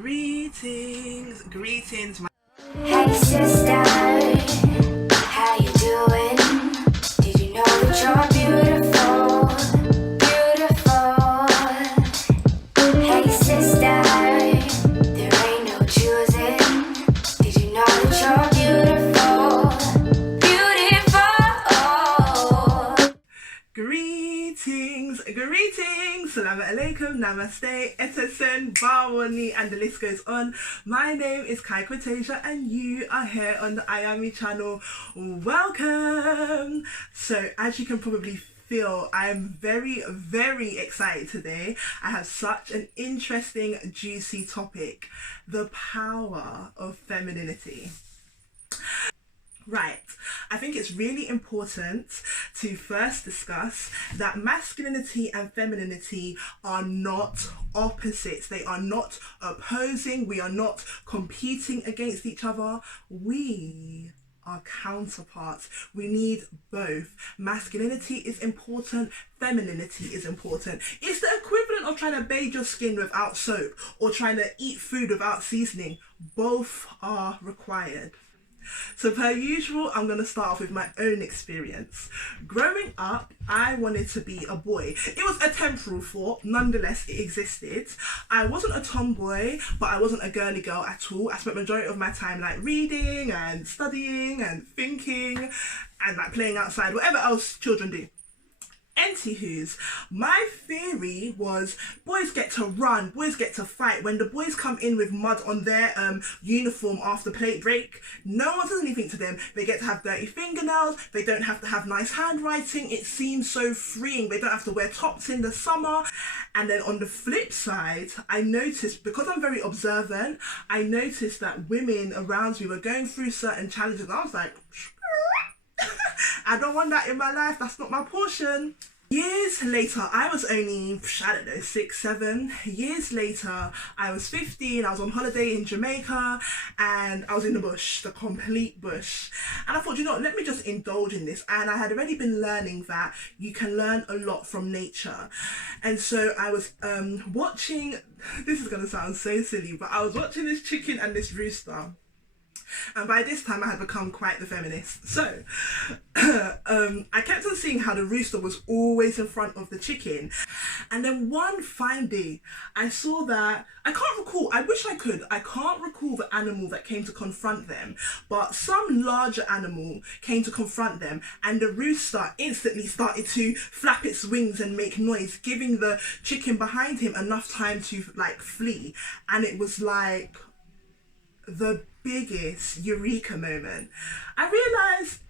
Greetings. Hey sister, how you doing? Did you know that you're beautiful, beautiful? Hey sister, there ain't no choosing. Did you know that you're beautiful, beautiful? Greetings, Salaam alaikum, namaste, Patterson, Bawani, and the list goes on. My name is Kai Quatasia and you are here on the Eyeame channel. Welcome! So as you can probably feel, I'm very, very excited today. I have such an interesting, juicy topic: the power of femininity. Right, I think it's really important to first discuss that masculinity and femininity are not opposites. They are not opposing. We are not competing against each other. We are counterparts. We need both. Masculinity is important, femininity is important. It's the equivalent of trying to bathe your skin without soap or trying to eat food without seasoning. Both are required. So per usual, I'm going to start off with my own experience. Growing up, I wanted to be a boy. It was a temporal thought, nonetheless it existed. I wasn't a tomboy, but I wasn't a girly girl at all. I spent the majority of my time like reading and studying and thinking and like playing outside, whatever else children do. Anywho's, my theory was boys get to run, boys get to fight. When the boys come in with mud on their uniform after play break, no one says anything to them. They get to have dirty fingernails, they don't have to have nice handwriting. It seems so freeing. They don't have to wear tops in the summer. And then on the flip side, I noticed, because I'm very observant, I noticed that women around me were going through certain challenges and I was like, I don't want that in my life. That's not my portion. Years later, I was only, I don't know, 6, 7. Years later, I was 15. I was on holiday in Jamaica and I was in the bush, the complete bush. And I thought, you know what, let me just indulge in this. And I had already been learning that you can learn a lot from nature. And so I was watching, this is going to sound so silly, but I was watching this chicken and this rooster. And by this time I had become quite the feminist. So I kept on seeing how the rooster was always in front of the chicken. And then one fine day I saw that, I can't recall, I wish I could, I can't recall the animal that came to confront them, but some larger animal came to confront them and the rooster instantly started to flap its wings and make noise, giving the chicken behind him enough time to like flee. And it was like the biggest eureka moment. I realized,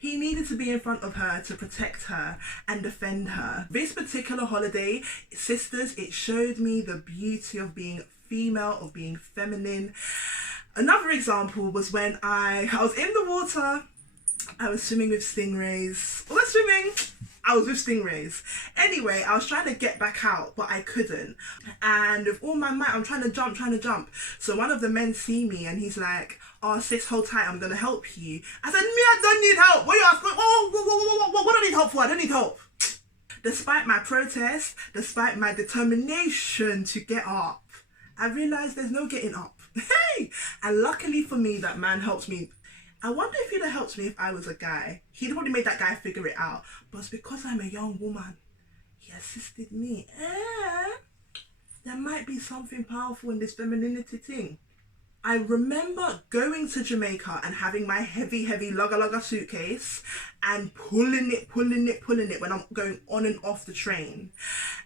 he needed to be in front of her to protect her and defend her. This particular holiday, sisters, it showed me the beauty of being female, of being feminine. Another example was when I was in the water. I was swimming with stingrays. I was with stingrays. Anyway, I was trying to get back out, but I couldn't. And with all my might, I'm trying to jump. So one of the men see me and he's like, "Oh sis, hold tight, I'm gonna help you." I said, I don't need help. What are you asking? What do I need help for? I don't need help. Despite my protest, despite my determination to get up, I realized there's no getting up. Hey! And luckily for me, that man helped me. I wonder if he'd have helped me if I was a guy. He'd probably made that guy figure it out. But it's because I'm a young woman, he assisted me. There might be something powerful in this femininity thing. I remember going to Jamaica and having my heavy lugga suitcase and pulling it when I'm going on and off the train.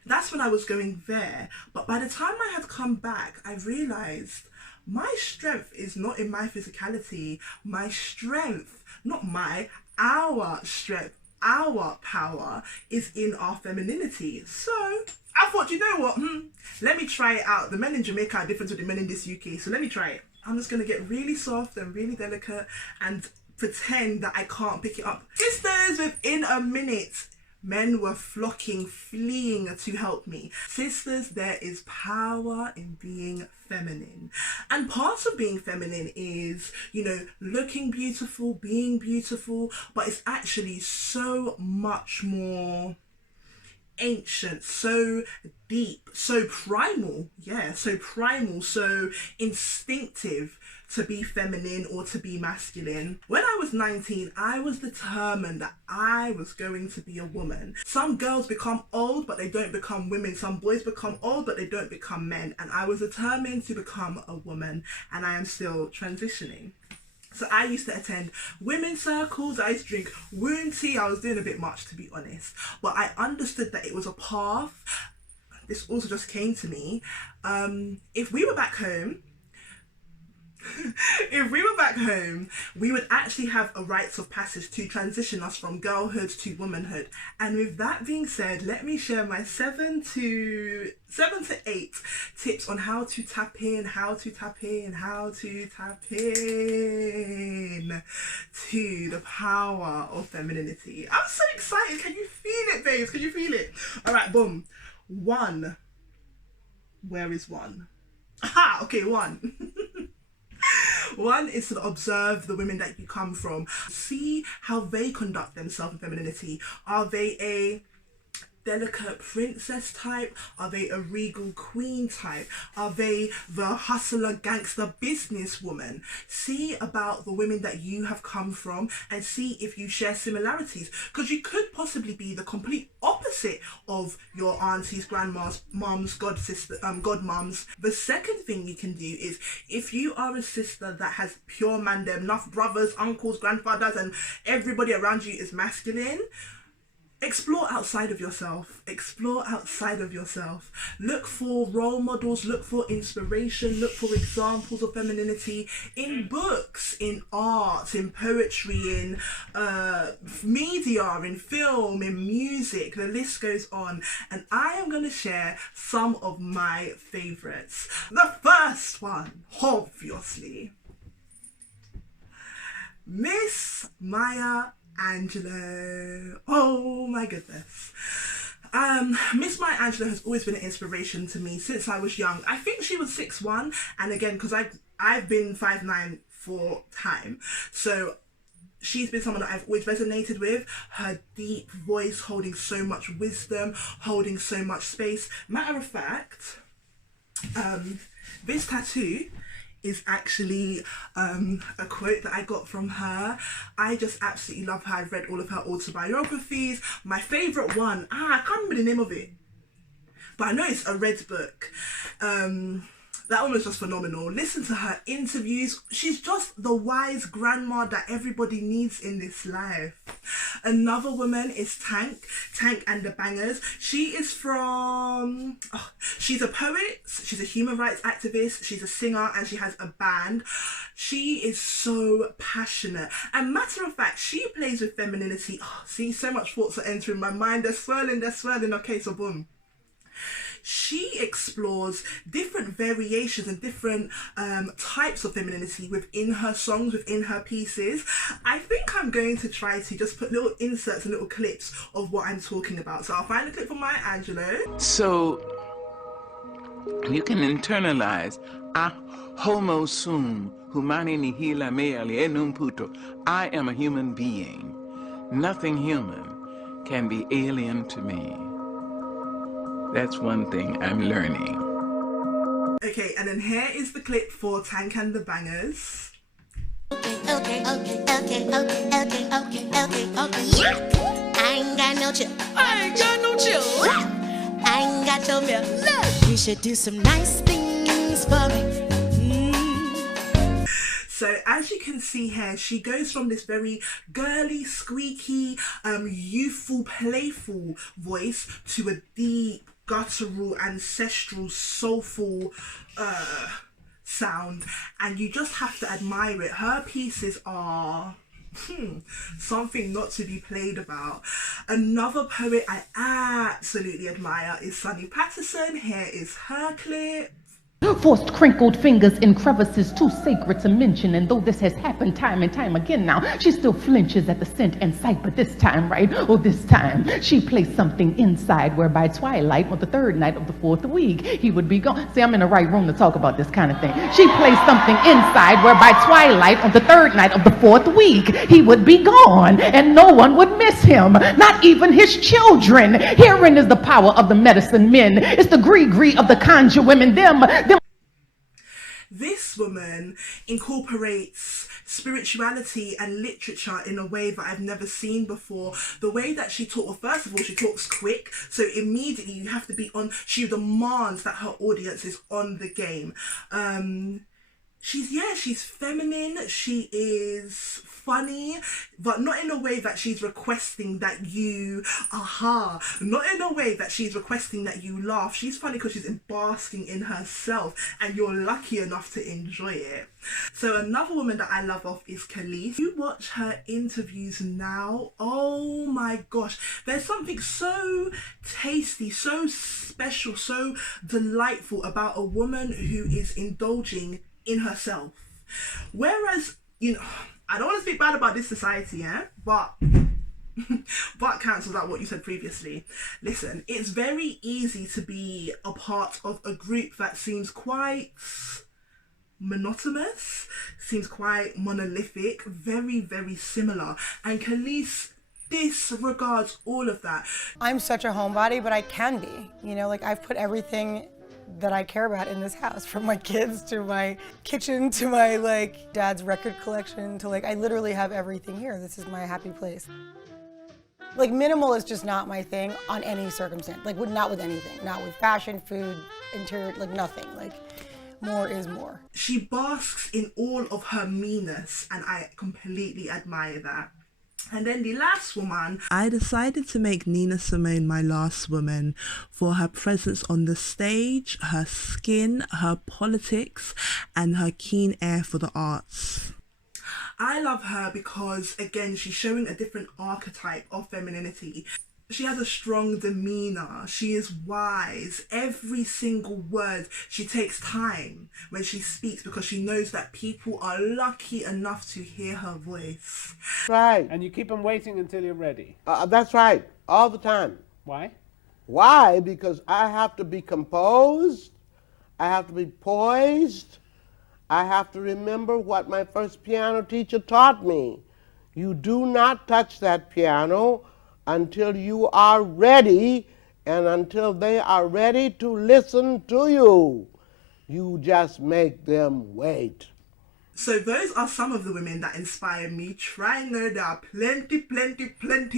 That's when I was going there. But by the time I had come back, I realized my strength is not in my physicality. My strength, our strength, our power is in our femininity. So I thought, you know what? Let me try it out. The men in Jamaica are different to the men in this UK, so let me try it. I'm just going to get really soft and really delicate and pretend that I can't pick it up. Sisters, within a minute, men were fleeing to help me. Sisters, there is power in being feminine. And part of being feminine is, looking beautiful, being beautiful, but it's actually so much more ancient, so deep, so primal, so instinctive to be feminine or to be masculine. When I was 19, I was determined that I was going to be a woman. Some girls become old, but they don't become women. Some boys become old, but they don't become men. And I was determined to become a woman, and I am still transitioning. So I used to attend women's circles, I used to drink wound tea. I was doing a bit much, to be honest. But I understood that it was a path. This also just came to me. If we were back home, we would actually have a rites of passage to transition us from girlhood to womanhood. And with that being said, let me share my 7 to 8 tips on how to tap in to the power of femininity. I'm so excited. Can you feel it, babes? Can you feel it? All right, boom. 1. Where is 1? Aha, okay, 1. 1 is to observe the women that you come from. See how they conduct themselves in femininity. Are they a delicate princess type? Are they a regal queen type? Are they the hustler, gangster, businesswoman? See about the women that you have come from and see if you share similarities, because you could possibly be the complete opposite of your aunties, grandmas, mums, godmoms. The second thing you can do is, if you are a sister that has pure mandem, enough brothers, uncles, grandfathers, and everybody around you is masculine, explore outside of yourself. Look for role models, look for inspiration, look for examples of femininity in books, in art, in poetry, in media, in film, in music. The list goes on. And I am going to share some of my favorites. The first one, obviously, Miss Maya Angelou. Oh my goodness. Miss Maya Angelou has always been an inspiration to me since I was young. I think she was 6'1", and again, because I've been 5'9" for time, so she's been someone that I've always resonated with. Her deep voice holding so much wisdom, holding so much space. Matter of fact, this tattoo is actually a quote that I got from her. I just absolutely love her. I've read all of her autobiographies. My favourite one, I can't remember the name of it, but I know it's a red book. That one was just phenomenal. Listen to her interviews. She's just the wise grandma that everybody needs in this life. Another woman is Tank and the Bangers. She is from... she's a poet, she's a human rights activist, she's a singer, and she has a band. She is so passionate. And matter of fact, she plays with femininity. See, so much thoughts are entering my mind. They're swirling. Okay, so boom. She explores different variations and different types of femininity within her songs, within her pieces. I think I'm going to try to just put little inserts and little clips of what I'm talking about. So I'll find a clip from Maya Angelou. So you can internalize homo sum humani nihila me alienum puto. I am a human being. Nothing human can be alien to me. That's one thing I'm learning. Okay, and then here is the clip for Tank and the Bangers. Okay. I ain't got no chill. I ain't got your milk. Look, you should do some nice things for me. So as you can see here, she goes from this very girly, squeaky, youthful, playful voice to a deep, guttural, ancestral, soulful sound, and you just have to admire it. Her pieces are something not to be played about. Another poet I absolutely admire is Sunni Patterson. Here is her clip. Forced crinkled fingers in crevices too sacred to mention. And though this has happened time and time again now, she still flinches at the scent and sight. But this time, right, this time, she placed something inside where by twilight on the third night of the fourth week, he would be gone. See, I'm in the right room to talk about this kind of thing. She placed something inside where by twilight on the third night of the fourth week, he would be gone and no one would miss him, not even his children. Herein is the power of the medicine men. It's the Greeeeeeeting of the conjure women, them. This woman incorporates spirituality and literature in a way that I've never seen before. The way that she talks, well, first of all, she talks quick, so immediately you have to be on. She demands that her audience is on the game. She's feminine, she is funny, but not in a way that she's requesting that you, not in a way that she's requesting that you laugh. She's funny because she's basking in herself and you're lucky enough to enjoy it. So another woman that I love off is Kelis. You watch her interviews now, oh my gosh, there's something so tasty, so special, so delightful about a woman who is indulging in herself. Whereas, I don't want to speak bad about this society, but cancels out what you said previously. Listen, it's very easy to be a part of a group that seems quite monotonous, seems quite monolithic, very, very similar. And Kelis disregards all of that. I'm such a homebody, but I can be. I've put everything that I care about in this house, from my kids to my kitchen to my dad's record collection to I literally have everything here. This is my happy place. Minimal is just not my thing on any circumstance. Not with anything, not with fashion, food, interior, nothing. More is more. She basks in all of her meanness and I completely admire that. And then the last woman, I decided to make Nina Simone my last woman for her presence on the stage, her skin, her politics, and her keen air for the arts. I love her because, again, she's showing a different archetype of femininity. She has a strong demeanour, she is wise, every single word, she takes time when she speaks because she knows that people are lucky enough to hear her voice. Right. And you keep them waiting until you're ready. That's right, all the time. Why? Why? Because I have to be composed, I have to be poised, I have to remember what my first piano teacher taught me. You do not touch that piano until you are ready and until they are ready to listen to you. You just make them wait. So those are some of the women that inspire me. Try and know there are plenty,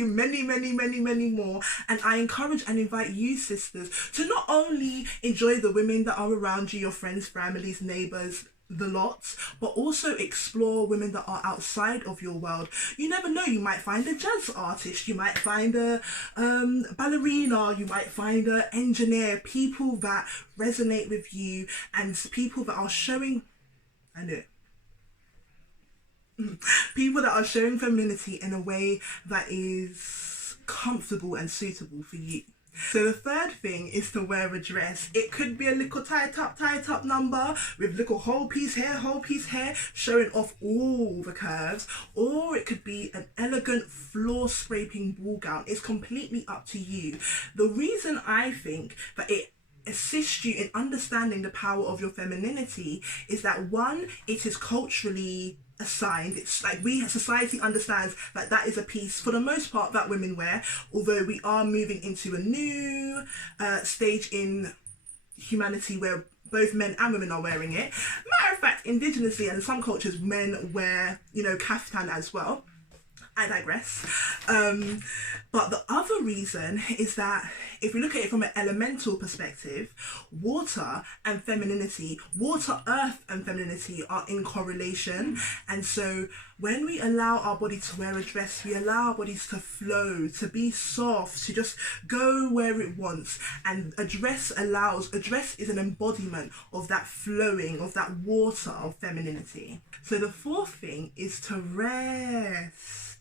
many more. And I encourage and invite you, sisters, to not only enjoy the women that are around you, your friends, families, neighbours, the lots, but also explore women that are outside of your world. You never know, you might find a jazz artist, you might find a ballerina, you might find an engineer, people that resonate with you and people that are showing, people that are showing femininity in a way that is comfortable and suitable for you. So the third thing is to wear a dress. It could be a little tight up number with little whole piece hair showing off all the curves, or it could be an elegant floor scraping ball gown. It's completely up to you. The reason I think that it assists you in understanding the power of your femininity is that, one, it is culturally assigned. It's society understands that is a piece for the most part that women wear, although we are moving into a new stage in humanity where both men and women are wearing it. Matter of fact, indigenously and in some cultures men wear kaftan as well. I digress. But the other reason is that if we look at it from an elemental perspective, water and femininity, water, earth and femininity are in correlation. And so when we allow our body to wear a dress, we allow our bodies to flow, to be soft, to just go where it wants. And a dress is an embodiment of that flowing, of that water of femininity. So the fourth thing is to rest.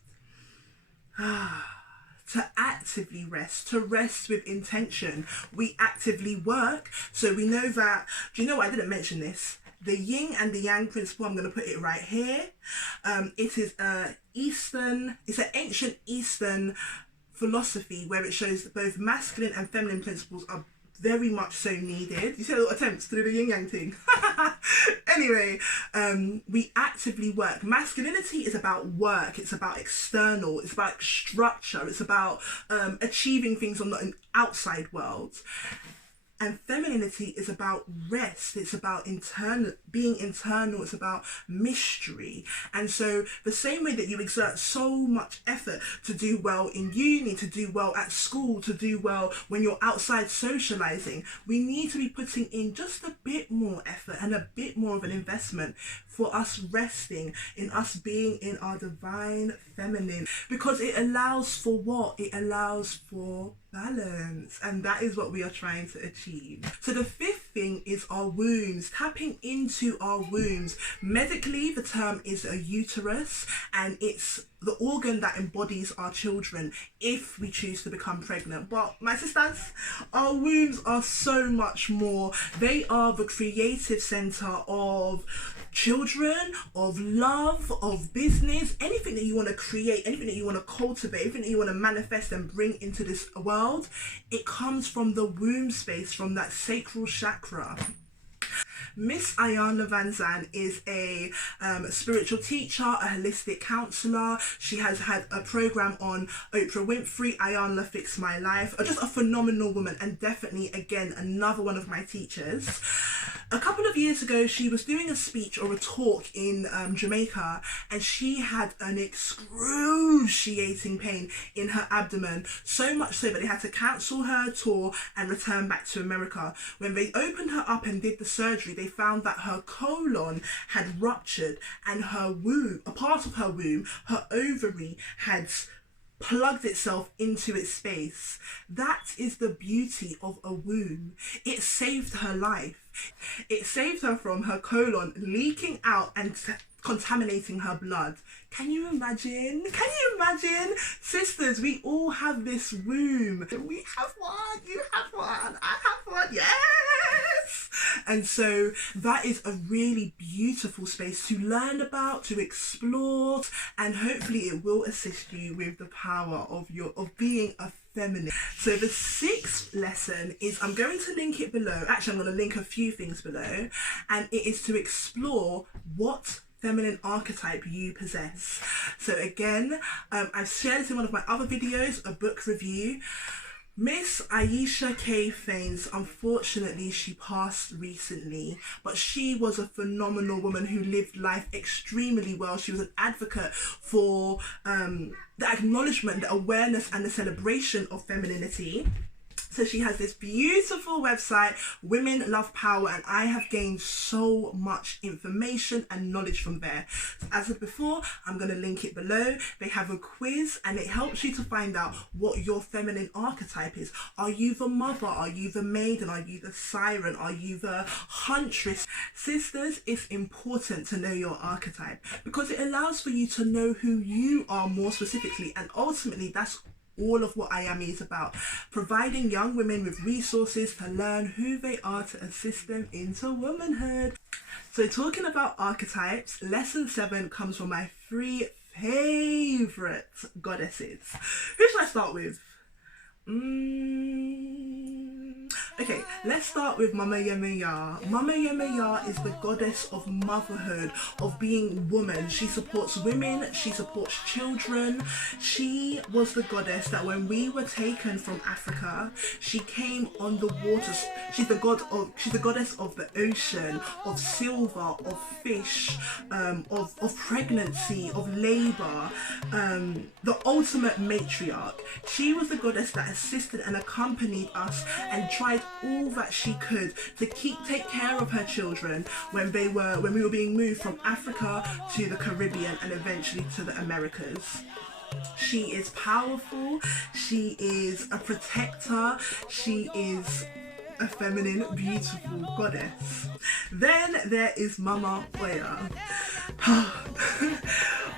to actively rest, to rest with intention. We actively work. So we know that, do you know what, I didn't mention this. The yin and the yang principle, I'm going to put it right here. It is it's an ancient Eastern philosophy where it shows that both masculine and feminine principles are very much so needed. You see little attempts to do the yin yang thing. Anyway, we actively work. Masculinity is about work. It's about external. It's about structure. It's about achieving things on the outside world. And femininity is about rest. It's about being internal. It's about mystery. And so the same way that you exert so much effort to do well in uni, to do well at school, to do well when you're outside socializing, we need to be putting in just a bit more effort and a bit more of an investment for us resting, in us being in our divine feminine, because it allows for what? It allows for balance, and that is what we are trying to achieve. So the fifth thing is our wombs, tapping into our wombs. Medically, the term is a uterus, and it's the organ that embodies our children if we choose to become pregnant. But my sisters, our wombs are so much more. They are the creative center of children, of love, of business, anything that you want to create, anything that you want to cultivate, anything that you want to manifest and bring into this world, it comes from the womb space, from that sacral chakra. Miss Eyeame V is a spiritual teacher, a holistic counsellor. She has had a program on Oprah Winfrey, Ayesha Fix My Life. Just a phenomenal woman, and definitely, again, another one of my teachers. A couple of years ago, she was doing a speech or a talk in Jamaica, and she had an excruciating pain in her abdomen, so much so that they had to cancel her tour and return back to America. When they opened her up and did the surgery, they found that her colon had ruptured, and her womb, a part of her womb, her ovary, had plugged itself into its space. That is the beauty of a womb. It saved her life. It saved her from her colon leaking out and contaminating her blood. Can you imagine? Can you imagine? Sisters, we all have this womb. We have one, you have one, I have one, yes! And so that is a really beautiful space to learn about, to explore, and hopefully it will assist you with the power of being a feminine. So the sixth lesson is, I'm going to link it below. Actually, I'm going to link a few things below, and it is to explore what feminine archetype you possess. So again, I've shared this in one of my other videos, a book review. Miss Ayesha Faines, unfortunately, she passed recently, but she was a phenomenal woman who lived life extremely well. She was an advocate for the acknowledgement, the awareness, and the celebration of femininity. So she has this beautiful website, Women Love Power, and I have gained so much information and knowledge from there. So as I said before, I'm going to link it below. They have a quiz, and it helps you to find out what your feminine archetype is. Are you the mother? Are you the maiden? Are you the siren? Are you the huntress? Sisters, it's important to know your archetype because it allows for you to know who you are more specifically, and ultimately that's all of what Eyeame is about, providing young women with resources to learn who they are to assist them into womanhood. So talking about archetypes, lesson 7 comes from my 3 favourite goddesses. Who should I start with? Okay, let's start with Mama Yemaya. Mama Yemaya is the goddess of motherhood, of being woman. She supports women, she supports children. She was the goddess that when we were taken from Africa, she came on the waters. She's the goddess of the ocean, of silver, of fish, of pregnancy, of labor, the ultimate matriarch. She was the goddess that assisted and accompanied us and tried all that she could to take care of her children when we were being moved from Africa to the Caribbean and eventually to the Americas. She is powerful, she is a protector, she is a feminine, beautiful goddess. Then there is Mama Oya.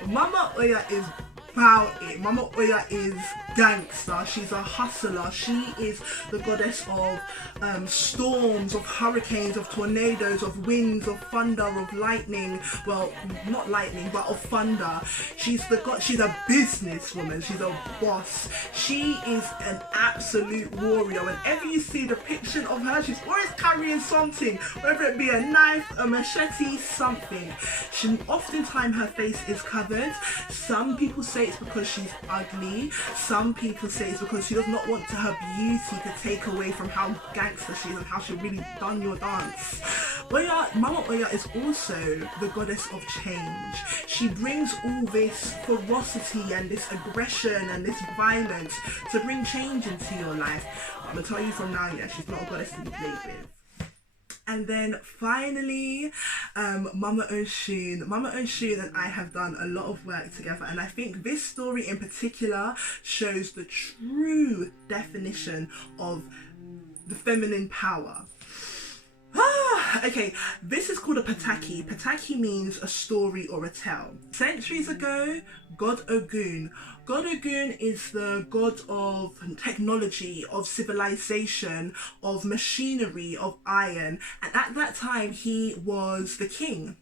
Mama Oya is about it. Mama Oya is gangster, she's a hustler, she is the goddess of storms, of hurricanes, of tornadoes, of winds, of thunder, of lightning. Well, not lightning, but of thunder. She's a businesswoman, she's a boss. She is an absolute warrior. Whenever you see the depiction of her, she's always carrying something, whether it be a knife, a machete, something. Oftentimes her face is covered. Some people say it's because she's ugly. Some people say it's because she does not want her beauty to take away from how gangster she is and how she really done your dance. Mama Oya is also the goddess of change. She brings all this ferocity and this aggression and this violence to bring change into your life. I'm gonna tell you from now, yeah, she's not a goddess to be played with. And then finally, Mama Oshun. Mama Oshun and I have done a lot of work together, and I think this story in particular shows the true definition of the feminine power. Okay, this is called a pataki. Pataki means a story or a tale. Centuries ago, God Ogun is the god of technology, of civilization, of machinery, of iron, and at that time he was the king.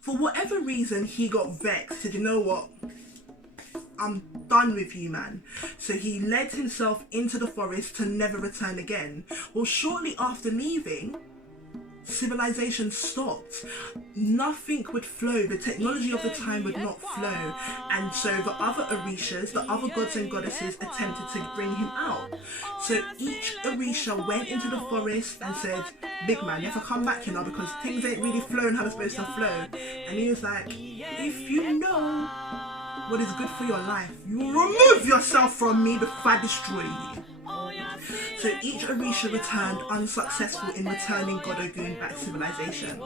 For whatever reason, he got vexed, said, you know what, I'm done with you, man. So he led himself into the forest to never return again. Well, shortly after leaving, civilization stopped. Nothing would flow. The technology of the time would not flow. And so the other Orishas, the other gods and goddesses, attempted to bring him out. So each Orisha went into the forest and said, big man, you have to come back, you know, because things ain't really flowing how they're supposed to flow. And he was like, if you know what is good for your life, you will remove yourself from me before I destroy you. So each Orisha returned unsuccessful in returning God Ogun back to civilization.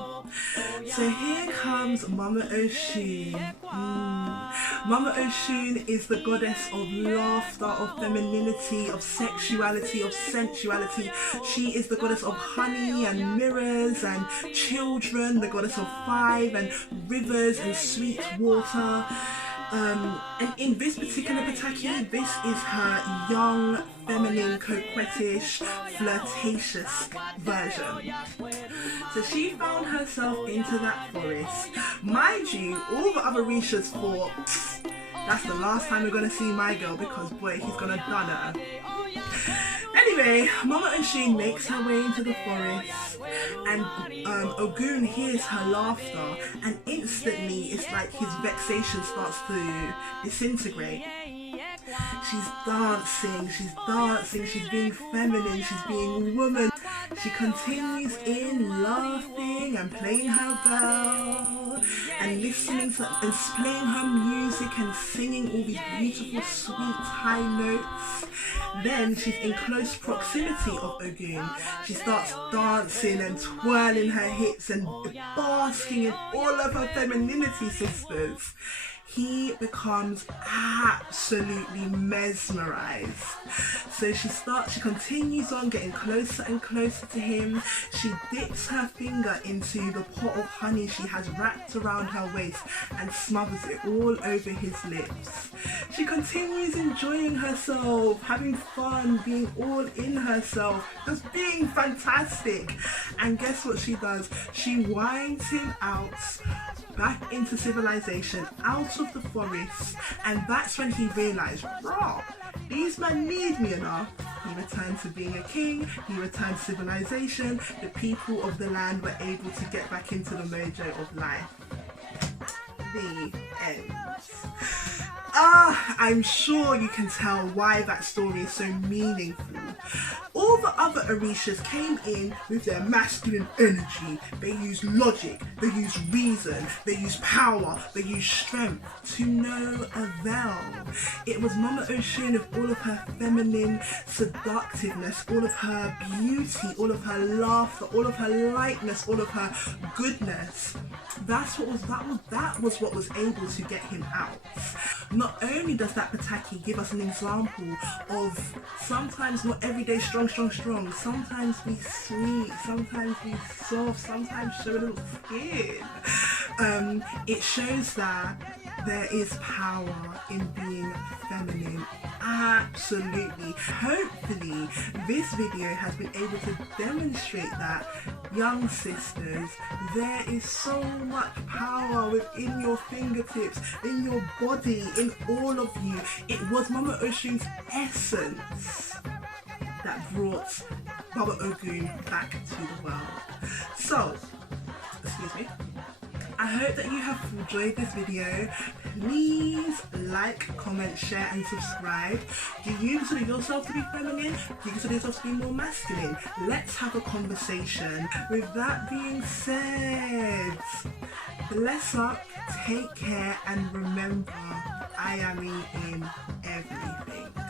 So here comes Mama Oshun. Mama Oshun is the goddess of laughter, of femininity, of sexuality, of sensuality. She is the goddess of honey and mirrors and children, the goddess of fire and rivers and sweet water. And in this particular pataki, this is her young, feminine, coquettish, flirtatious version. So she found herself into that forest. Mind you, all the other Orishas thought, that's the last time we're going to see my girl, because boy, he's going to done her. Anyway, Mama Oshun makes her way into the forest, and Ogun hears her laughter, and instantly it's like his vexation starts to disintegrate. She's dancing, she's being feminine, she's being woman. She continues in laughing and playing her bell and listening to and playing her music and singing all these beautiful, sweet, high notes. Then she's in close proximity of Ogun. She starts dancing and twirling her hips and basking in all of her femininity, sisters. He becomes absolutely mesmerized. So she continues on getting closer and closer to him. She dips her finger into the pot of honey she has wrapped around her waist and smothers it all over his lips. She continues enjoying herself, having fun, being all in herself, just being fantastic. And guess what she does? She winds him out back into civilization, out of the forest, and that's when he realized, bro, these men need me enough. He returned to being a king, he returned to civilization, the people of the land were able to get back into the mojo of life. The end. I'm sure you can tell why that story is so meaningful. All the other Orishas came in with their masculine energy. They used logic, they used reason, they used power, they used strength, to no avail. It was Mama Oshun with all of her feminine seductiveness, all of her beauty, all of her laughter, all of her lightness, all of her goodness. That was what was able to get him out. Not only does that pataki give us an example of sometimes not every day strong. Sometimes be sweet, sometimes be soft, sometimes show a little skin. It shows that there is power in being feminine Absolutely. Hopefully, this video has been able to demonstrate that, young sisters, there is so much power within your fingertips, in your body, in all of you. It was Mama Oshun's essence that brought Baba Ogun back to the world. So, excuse me. I hope that you have enjoyed this video. Please like, comment, share and subscribe. Do you consider yourself to be feminine? Do you consider yourself to be more masculine? Let's have a conversation. With that being said, bless up, take care and remember, Eyeame in everything.